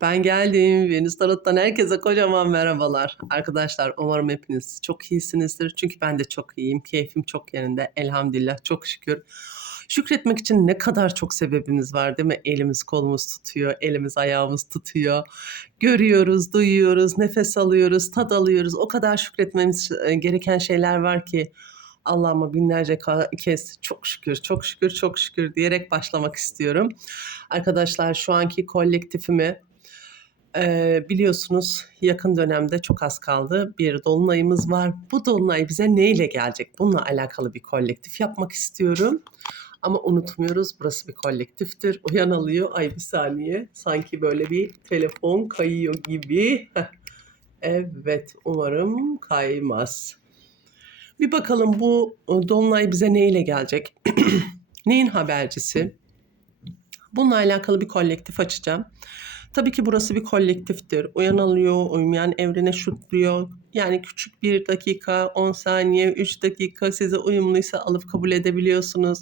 Ben geldim. Venüs Tarot'tan herkese kocaman merhabalar. Arkadaşlar umarım hepiniz çok iyisinizdir. Çünkü ben de çok iyiyim. Keyfim çok yerinde. Elhamdülillah çok şükür. Şükretmek için ne kadar çok sebebimiz var değil mi? Elimiz kolumuz tutuyor, elimiz ayağımız tutuyor. Görüyoruz, duyuyoruz, nefes alıyoruz, tad alıyoruz. O kadar şükretmemiz e, gereken şeyler var ki Allah'ıma binlerce kez çok şükür, çok şükür, çok şükür diyerek başlamak istiyorum. Arkadaşlar şu anki kolektifimi ee, biliyorsunuz yakın dönemde çok az kaldı. Bir dolunayımız var. Bu dolunay bize neyle gelecek? Bununla alakalı bir kolektif yapmak istiyorum. Ama unutmuyoruz burası bir kolektiftir. Uyan alıyor. Ay bir saniye. Sanki böyle bir telefon kayıyor gibi. Evet umarım kaymaz. Bir bakalım bu e, dolunay bize neyle gelecek? Neyin habercisi? Bununla alakalı bir kolektif açacağım. Tabii ki burası bir kolektiftir. Uyan alıyor, uymayan evrene şutluyor. Yani küçük bir dakika, 10 saniye, 3 dakika size uyumluysa alıp kabul edebiliyorsunuz.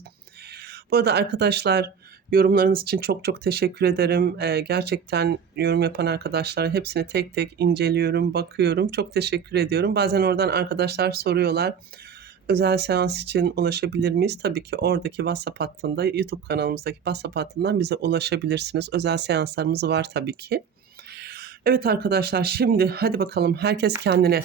Bu arada arkadaşlar yorumlarınız için çok çok teşekkür ederim. Ee, gerçekten yorum yapan arkadaşlara hepsini tek tek inceliyorum, bakıyorum. Çok teşekkür ediyorum. Bazen oradan arkadaşlar soruyorlar. Özel seans için ulaşabilir miyiz? Tabii ki oradaki WhatsApp hattında, YouTube kanalımızdaki WhatsApp hattından bize ulaşabilirsiniz. Özel seanslarımız var tabii ki. Evet arkadaşlar şimdi hadi bakalım herkes kendine,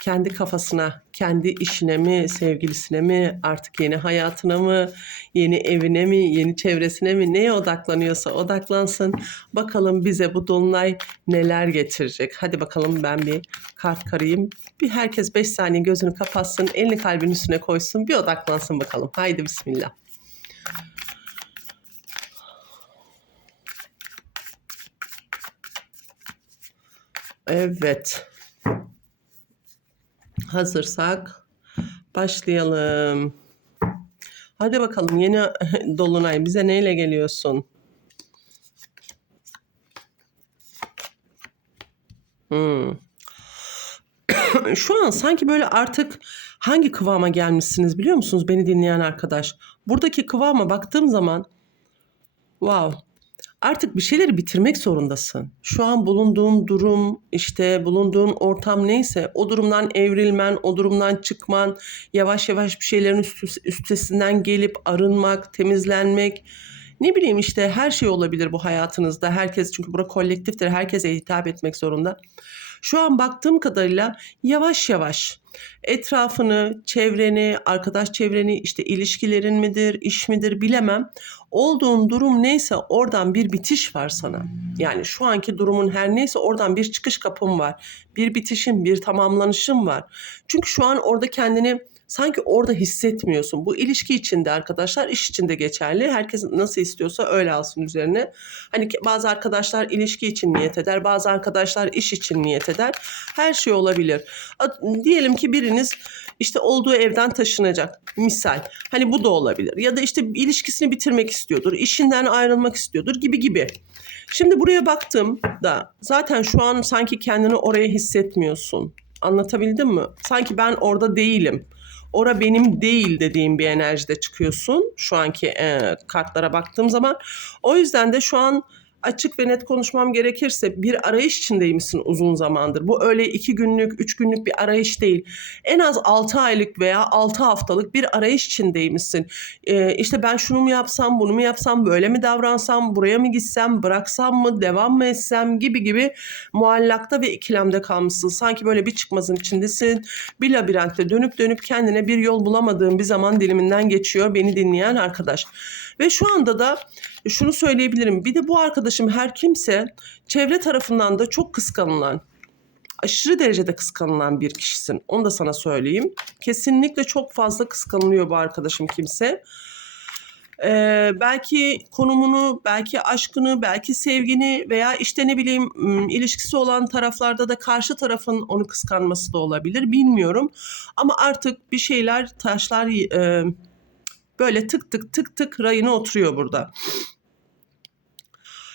kendi kafasına, kendi işine mi, sevgilisine mi, artık yeni hayatına mı, yeni evine mi, yeni çevresine mi, neye odaklanıyorsa odaklansın. Bakalım bize bu dolunay neler getirecek. Hadi bakalım ben bir kart karayım. Bir herkes 5 saniye gözünü kapatsın, elini kalbin üstüne koysun, bir odaklansın bakalım. Haydi bismillah. Evet. Hazırsak başlayalım. Hadi bakalım yeni dolunay bize neyle geliyorsun? Hmm. Şu an sanki böyle artık hangi kıvama gelmişsiniz biliyor musunuz beni dinleyen arkadaş? Buradaki kıvama baktığım zaman wow artık bir şeyleri bitirmek zorundasın. Şu an bulunduğun durum, işte bulunduğun ortam neyse o durumdan evrilmen, o durumdan çıkman, yavaş yavaş bir şeylerin üstesinden gelip arınmak, temizlenmek. Ne bileyim işte her şey olabilir bu hayatınızda. Herkes çünkü bura kolektiftir. Herkese hitap etmek zorunda. Şu an baktığım kadarıyla yavaş yavaş etrafını, çevreni, arkadaş çevreni, işte ilişkilerin midir, iş midir bilemem. Olduğun durum neyse oradan bir bitiş var sana. Yani şu anki durumun her neyse oradan bir çıkış kapın var. Bir bitişin, bir tamamlanışın var. Çünkü şu an orada kendini sanki orada hissetmiyorsun. Bu ilişki içinde arkadaşlar, iş içinde geçerli. Herkes nasıl istiyorsa öyle alsın üzerine. Hani bazı arkadaşlar ilişki için niyet eder, bazı arkadaşlar iş için niyet eder. Her şey olabilir. Diyelim ki biriniz işte olduğu evden taşınacak. Misal. Hani bu da olabilir. Ya da işte ilişkisini bitirmek istiyordur, işinden ayrılmak istiyordur gibi gibi. Şimdi buraya baktım da zaten şu an sanki kendini oraya hissetmiyorsun. Anlatabildim mi? Sanki ben orada değilim. Ora benim değil dediğim bir enerjide çıkıyorsun şu anki e, kartlara baktığım zaman. O yüzden de şu an açık ve net konuşmam gerekirse bir arayış içindeymişsin uzun zamandır. Bu öyle iki günlük, üç günlük bir arayış değil. En az altı aylık veya altı haftalık bir arayış içindeymişsin. Ee, işte ben şunu mu yapsam, bunu mu yapsam, böyle mi davransam, buraya mı gitsem, bıraksam mı, devam mı etsem gibi gibi muallakta ve ikilemde kalmışsın. Sanki böyle bir çıkmazın içindesin. Bir labirentte dönüp dönüp kendine bir yol bulamadığın bir zaman diliminden geçiyor beni dinleyen arkadaş. Ve şu anda da şunu söyleyebilirim. Bir de bu arkadaşım her kimse çevre tarafından da çok kıskanılan, aşırı derecede kıskanılan bir kişisin. Onu da sana söyleyeyim. Kesinlikle çok fazla kıskanılıyor bu arkadaşım kimse. Ee, belki konumunu, belki aşkını, belki sevgini veya işte ne bileyim ilişkisi olan taraflarda da karşı tarafın onu kıskanması da olabilir. Bilmiyorum. Ama artık bir şeyler, taşlar e, böyle tık tık tık tık rayına oturuyor burada.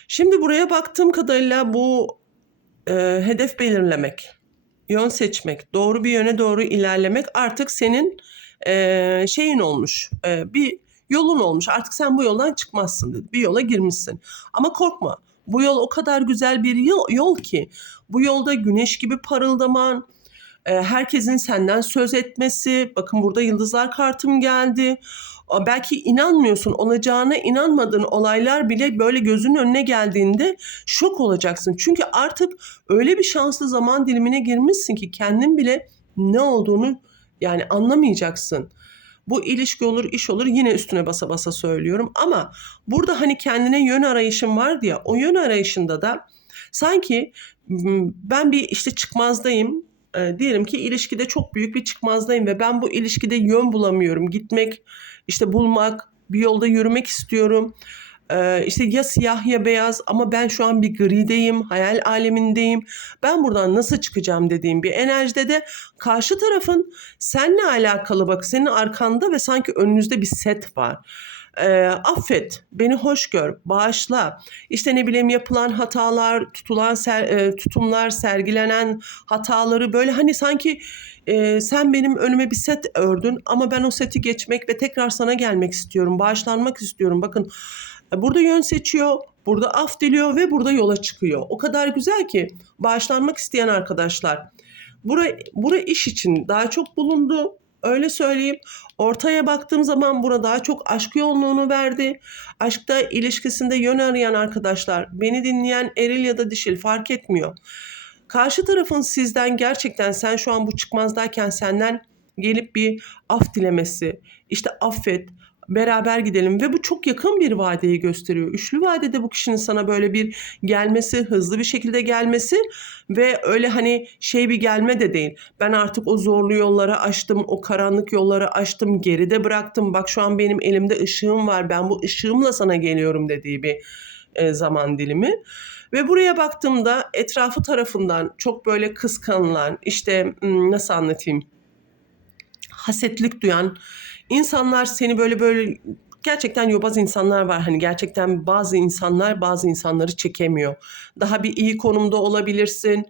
Şimdi buraya baktığım kadarıyla bu e, hedef belirlemek, yön seçmek, doğru bir yöne doğru ilerlemek artık senin e, şeyin olmuş. E, bir yolun olmuş. Artık sen bu yoldan çıkmazsın dedi. Bir yola girmişsin. Ama korkma. Bu yol o kadar güzel bir yol, yol ki. Bu yolda güneş gibi parıldaman, herkesin senden söz etmesi. Bakın burada yıldızlar kartım geldi. Belki inanmıyorsun, olacağına inanmadığın olaylar bile böyle gözünün önüne geldiğinde şok olacaksın. Çünkü artık öyle bir şanslı zaman dilimine girmişsin ki kendin bile ne olduğunu yani anlamayacaksın. Bu ilişki olur, iş olur yine üstüne basa basa söylüyorum ama burada hani kendine yön arayışın var diye o yön arayışında da sanki m, ben bir işte çıkmazdayım. E, diyelim ki ilişkide çok büyük bir çıkmazdayım ve ben bu ilişkide yön bulamıyorum. Gitmek, işte bulmak, bir yolda yürümek istiyorum. E, işte ya siyah ya beyaz ama ben şu an bir grideyim, hayal alemindeyim. Ben buradan nasıl çıkacağım dediğim bir enerjide de karşı tarafın seninle alakalı bak senin arkanda ve sanki önünüzde bir set var. E, affet, beni hoş gör, bağışla. İşte ne bileyim yapılan hatalar, tutulan ser- e, tutumlar, sergilenen hataları böyle hani sanki e, sen benim önüme bir set ördün ama ben o seti geçmek ve tekrar sana gelmek istiyorum, bağışlanmak istiyorum. Bakın e, burada yön seçiyor, burada af diliyor ve burada yola çıkıyor. O kadar güzel ki bağışlanmak isteyen arkadaşlar. Bura, bura iş için daha çok bulundu. Öyle söyleyeyim. Ortaya baktığım zaman burada daha çok aşk yoğunluğunu verdi. Aşkta ilişkisinde yön arayan arkadaşlar, beni dinleyen eril ya da dişil fark etmiyor. Karşı tarafın sizden gerçekten sen şu an bu çıkmazdayken senden gelip bir af dilemesi, işte affet, beraber gidelim ve bu çok yakın bir vadeyi gösteriyor. Üçlü vadede bu kişinin sana böyle bir gelmesi, hızlı bir şekilde gelmesi ve öyle hani şey bir gelme de değil. Ben artık o zorlu yolları aştım, o karanlık yolları aştım, geride bıraktım. Bak şu an benim elimde ışığım var. Ben bu ışığımla sana geliyorum dediği bir e, zaman dilimi. Ve buraya baktığımda etrafı tarafından çok böyle kıskanılan, işte nasıl anlatayım? Hasetlik duyan insanlar seni böyle böyle gerçekten yobaz insanlar var. Hani gerçekten bazı insanlar bazı insanları çekemiyor. Daha bir iyi konumda olabilirsin.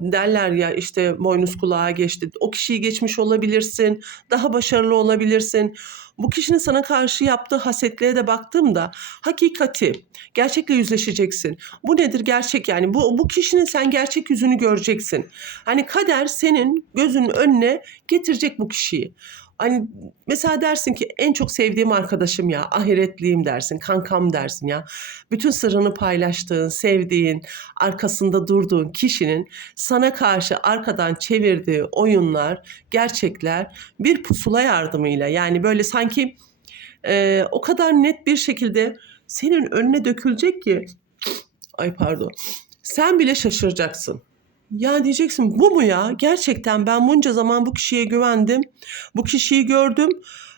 Derler ya işte boynuz kulağa geçti. O kişiyi geçmiş olabilirsin. Daha başarılı olabilirsin. Bu kişinin sana karşı yaptığı hasetliğe de baktığımda hakikati, gerçekle yüzleşeceksin. Bu nedir gerçek yani? Bu, bu kişinin sen gerçek yüzünü göreceksin. Hani kader senin gözünün önüne getirecek bu kişiyi. Hani mesela dersin ki en çok sevdiğim arkadaşım ya, ahiretliyim dersin, kankam dersin ya. Bütün sırrını paylaştığın, sevdiğin, arkasında durduğun kişinin sana karşı arkadan çevirdiği oyunlar, gerçekler bir pusula yardımıyla yani böyle sanki e, o kadar net bir şekilde senin önüne dökülecek ki ay pardon sen bile şaşıracaksın. Ya diyeceksin bu mu ya? Gerçekten ben bunca zaman bu kişiye güvendim. Bu kişiyi gördüm.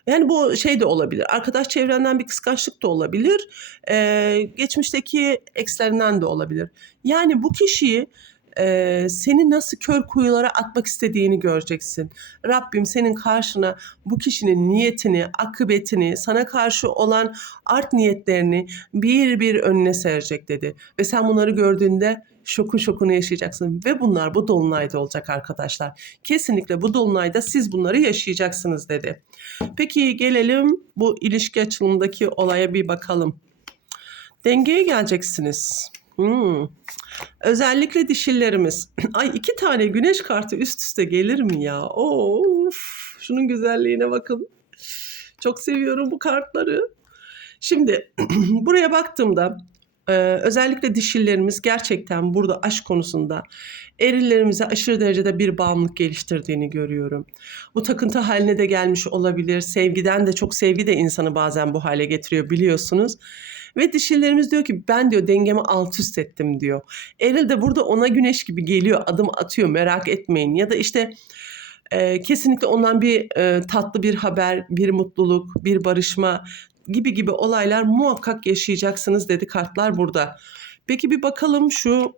Yani bu şey de olabilir. Arkadaş çevrenden bir kıskançlık da olabilir. Ee, geçmişteki ekslerinden de olabilir. Yani bu kişiyi e, seni nasıl kör kuyulara atmak istediğini göreceksin. Rabbim senin karşına bu kişinin niyetini, akıbetini, sana karşı olan art niyetlerini bir bir önüne serecek dedi. Ve sen bunları gördüğünde şokun şokunu yaşayacaksın ve bunlar bu dolunayda olacak arkadaşlar. Kesinlikle bu dolunayda siz bunları yaşayacaksınız dedi. Peki gelelim bu ilişki açılımındaki olaya bir bakalım. Dengeye geleceksiniz. Hmm. Özellikle dişillerimiz. Ay iki tane güneş kartı üst üste gelir mi ya? Of, şunun güzelliğine bakın. Çok seviyorum bu kartları. Şimdi buraya baktığımda ee, özellikle dişillerimiz gerçekten burada aşk konusunda erillerimize aşırı derecede bir bağımlılık geliştirdiğini görüyorum. Bu takıntı haline de gelmiş olabilir. Sevgiden de çok sevgi de insanı bazen bu hale getiriyor biliyorsunuz. Ve dişillerimiz diyor ki ben diyor dengemi alt üst ettim diyor. Eril de burada ona güneş gibi geliyor adım atıyor merak etmeyin. Ya da işte e, kesinlikle ondan bir e, tatlı bir haber, bir mutluluk, bir barışma gibi gibi olaylar muhakkak yaşayacaksınız dedi kartlar burada. Peki bir bakalım şu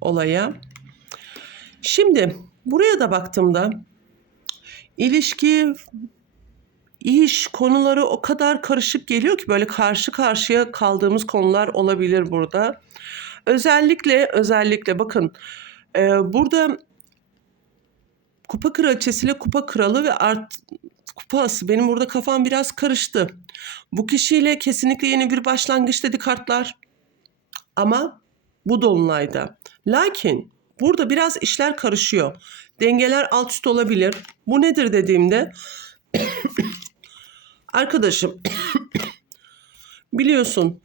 olaya. Şimdi buraya da baktığımda ilişki, iş konuları o kadar karışık geliyor ki böyle karşı karşıya kaldığımız konular olabilir burada. Özellikle özellikle bakın e, burada kupa kraliçesiyle kupa kralı ve art Kupası benim burada kafam biraz karıştı. Bu kişiyle kesinlikle yeni bir başlangıç dedi kartlar. Ama bu dolunayda. Lakin burada biraz işler karışıyor. Dengeler alt üst olabilir. Bu nedir dediğimde arkadaşım biliyorsun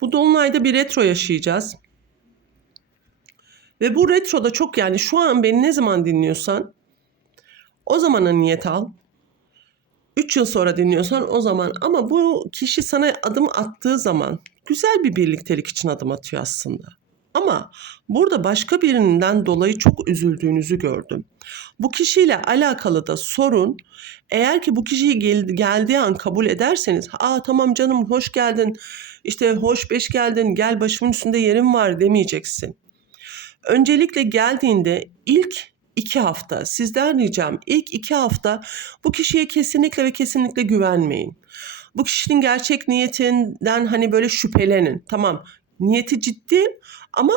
bu dolunayda bir retro yaşayacağız. Ve bu retroda çok yani şu an beni ne zaman dinliyorsan o zamana niyet al. 3 yıl sonra dinliyorsan o zaman ama bu kişi sana adım attığı zaman güzel bir birliktelik için adım atıyor aslında. Ama burada başka birinden dolayı çok üzüldüğünüzü gördüm. Bu kişiyle alakalı da sorun eğer ki bu kişiyi gel- geldiği an kabul ederseniz aa tamam canım hoş geldin işte hoş beş geldin gel başımın üstünde yerim var demeyeceksin. Öncelikle geldiğinde ilk iki hafta sizden ricam ilk iki hafta bu kişiye kesinlikle ve kesinlikle güvenmeyin. Bu kişinin gerçek niyetinden hani böyle şüphelenin. Tamam niyeti ciddi ama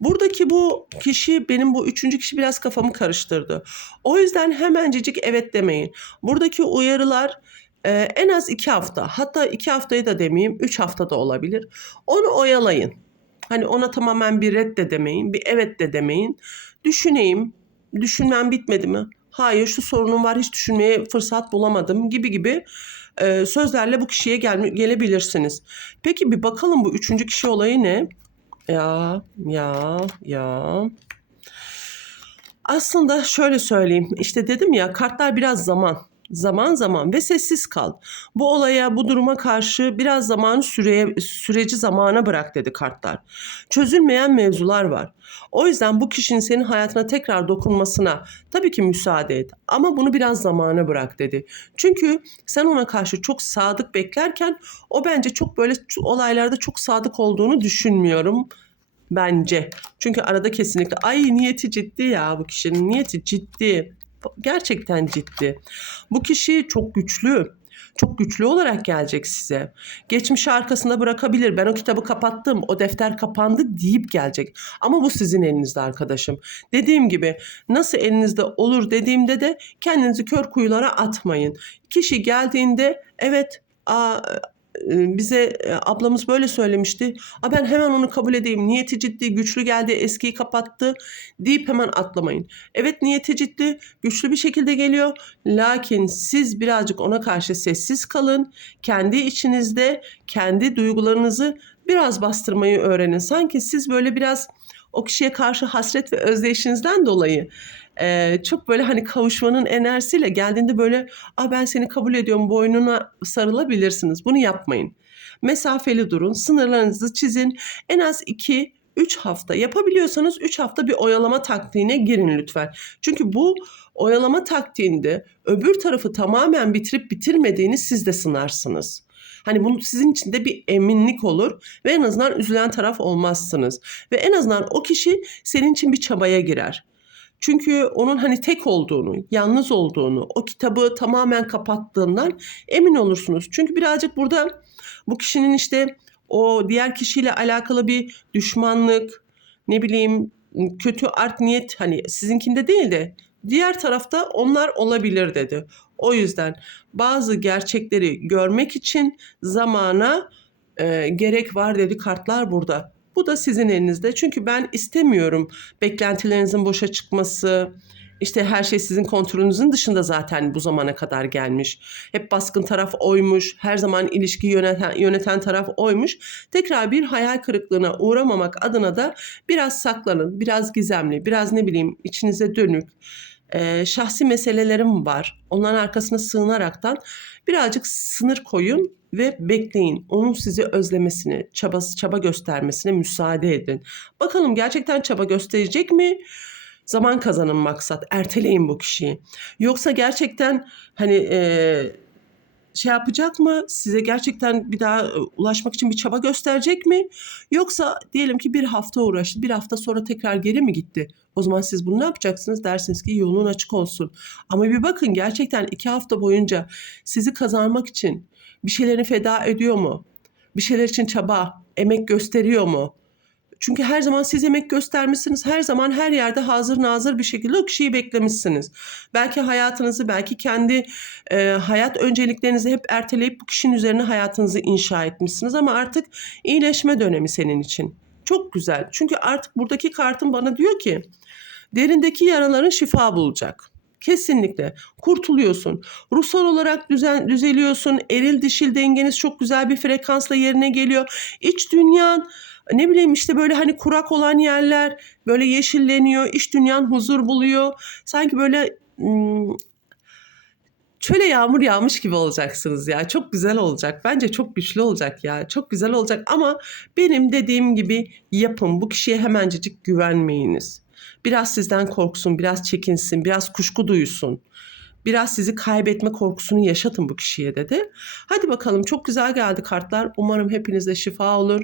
buradaki bu kişi benim bu üçüncü kişi biraz kafamı karıştırdı. O yüzden hemencecik evet demeyin. Buradaki uyarılar e, en az iki hafta hatta iki haftayı da demeyeyim üç hafta da olabilir. Onu oyalayın. Hani ona tamamen bir red de demeyin, bir evet de demeyin. Düşüneyim, düşünmem bitmedi mi? Hayır şu sorunum var hiç düşünmeye fırsat bulamadım gibi gibi e, sözlerle bu kişiye gel gelebilirsiniz. Peki bir bakalım bu üçüncü kişi olayı ne? Ya ya ya. Aslında şöyle söyleyeyim. İşte dedim ya kartlar biraz zaman. Zaman zaman ve sessiz kal. Bu olaya, bu duruma karşı biraz zaman süreye, süreci zamana bırak dedi kartlar. Çözülmeyen mevzular var. O yüzden bu kişinin senin hayatına tekrar dokunmasına tabii ki müsaade et. Ama bunu biraz zamana bırak dedi. Çünkü sen ona karşı çok sadık beklerken o bence çok böyle olaylarda çok sadık olduğunu düşünmüyorum bence. Çünkü arada kesinlikle ay niyeti ciddi ya bu kişinin niyeti ciddi. Gerçekten ciddi. Bu kişi çok güçlü. Çok güçlü olarak gelecek size. Geçmişi arkasında bırakabilir. Ben o kitabı kapattım, o defter kapandı deyip gelecek. Ama bu sizin elinizde arkadaşım. Dediğim gibi nasıl elinizde olur dediğimde de kendinizi kör kuyulara atmayın. Kişi geldiğinde evet aa, bize ablamız böyle söylemişti. A ben hemen onu kabul edeyim. Niyeti ciddi, güçlü geldi, eskiyi kapattı deyip hemen atlamayın. Evet niyeti ciddi, güçlü bir şekilde geliyor. Lakin siz birazcık ona karşı sessiz kalın. Kendi içinizde kendi duygularınızı biraz bastırmayı öğrenin. Sanki siz böyle biraz o kişiye karşı hasret ve özdeyişinizden dolayı e, çok böyle hani kavuşmanın enerjisiyle geldiğinde böyle Aa, ben seni kabul ediyorum boynuna sarılabilirsiniz. Bunu yapmayın. Mesafeli durun, sınırlarınızı çizin. En az 2 3 hafta yapabiliyorsanız 3 hafta bir oyalama taktiğine girin lütfen. Çünkü bu oyalama taktiğinde öbür tarafı tamamen bitirip bitirmediğini siz de sınarsınız. Hani bunun sizin için de bir eminlik olur ve en azından üzülen taraf olmazsınız. Ve en azından o kişi senin için bir çabaya girer. Çünkü onun hani tek olduğunu, yalnız olduğunu, o kitabı tamamen kapattığından emin olursunuz. Çünkü birazcık burada bu kişinin işte o diğer kişiyle alakalı bir düşmanlık, ne bileyim kötü art niyet hani sizinkinde değil de diğer tarafta onlar olabilir dedi. O yüzden bazı gerçekleri görmek için zamana e, gerek var dedi kartlar burada. Bu da sizin elinizde. Çünkü ben istemiyorum beklentilerinizin boşa çıkması. İşte her şey sizin kontrolünüzün dışında zaten bu zamana kadar gelmiş. Hep baskın taraf oymuş, her zaman ilişki yöneten, yöneten taraf oymuş. Tekrar bir hayal kırıklığına uğramamak adına da biraz saklanın, biraz gizemli, biraz ne bileyim içinize dönük. Ee, şahsi meselelerim var. Onların arkasına sığınaraktan birazcık sınır koyun ve bekleyin. Onun sizi özlemesini, çabası, çaba göstermesine müsaade edin. Bakalım gerçekten çaba gösterecek mi? Zaman kazanın maksat. Erteleyin bu kişiyi. Yoksa gerçekten hani e, şey yapacak mı? Size gerçekten bir daha e, ulaşmak için bir çaba gösterecek mi? Yoksa diyelim ki bir hafta uğraştı. Bir hafta sonra tekrar geri mi gitti? O zaman siz bunu ne yapacaksınız? Dersiniz ki yolun açık olsun. Ama bir bakın gerçekten iki hafta boyunca sizi kazanmak için bir şeylerini feda ediyor mu? Bir şeyler için çaba, emek gösteriyor mu? Çünkü her zaman siz emek göstermişsiniz. Her zaman her yerde hazır nazır bir şekilde o kişiyi beklemişsiniz. Belki hayatınızı, belki kendi e, hayat önceliklerinizi hep erteleyip bu kişinin üzerine hayatınızı inşa etmişsiniz. Ama artık iyileşme dönemi senin için. Çok güzel. Çünkü artık buradaki kartın bana diyor ki derindeki yaraların şifa bulacak. Kesinlikle kurtuluyorsun. Ruhsal olarak düzen, düzeliyorsun. Eril dişil dengeniz çok güzel bir frekansla yerine geliyor. İç dünyan ne bileyim işte böyle hani kurak olan yerler böyle yeşilleniyor. İç dünyan huzur buluyor. Sanki böyle çöle yağmur yağmış gibi olacaksınız ya. Çok güzel olacak. Bence çok güçlü olacak ya. Çok güzel olacak ama benim dediğim gibi yapın. Bu kişiye hemencecik güvenmeyiniz. Biraz sizden korksun, biraz çekinsin, biraz kuşku duysun. Biraz sizi kaybetme korkusunu yaşatın bu kişiye dedi. Hadi bakalım çok güzel geldi kartlar. Umarım hepinize şifa olur.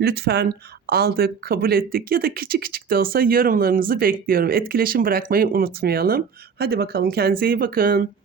Lütfen aldık, kabul ettik ya da küçük küçük de olsa yorumlarınızı bekliyorum. Etkileşim bırakmayı unutmayalım. Hadi bakalım kendinize iyi bakın.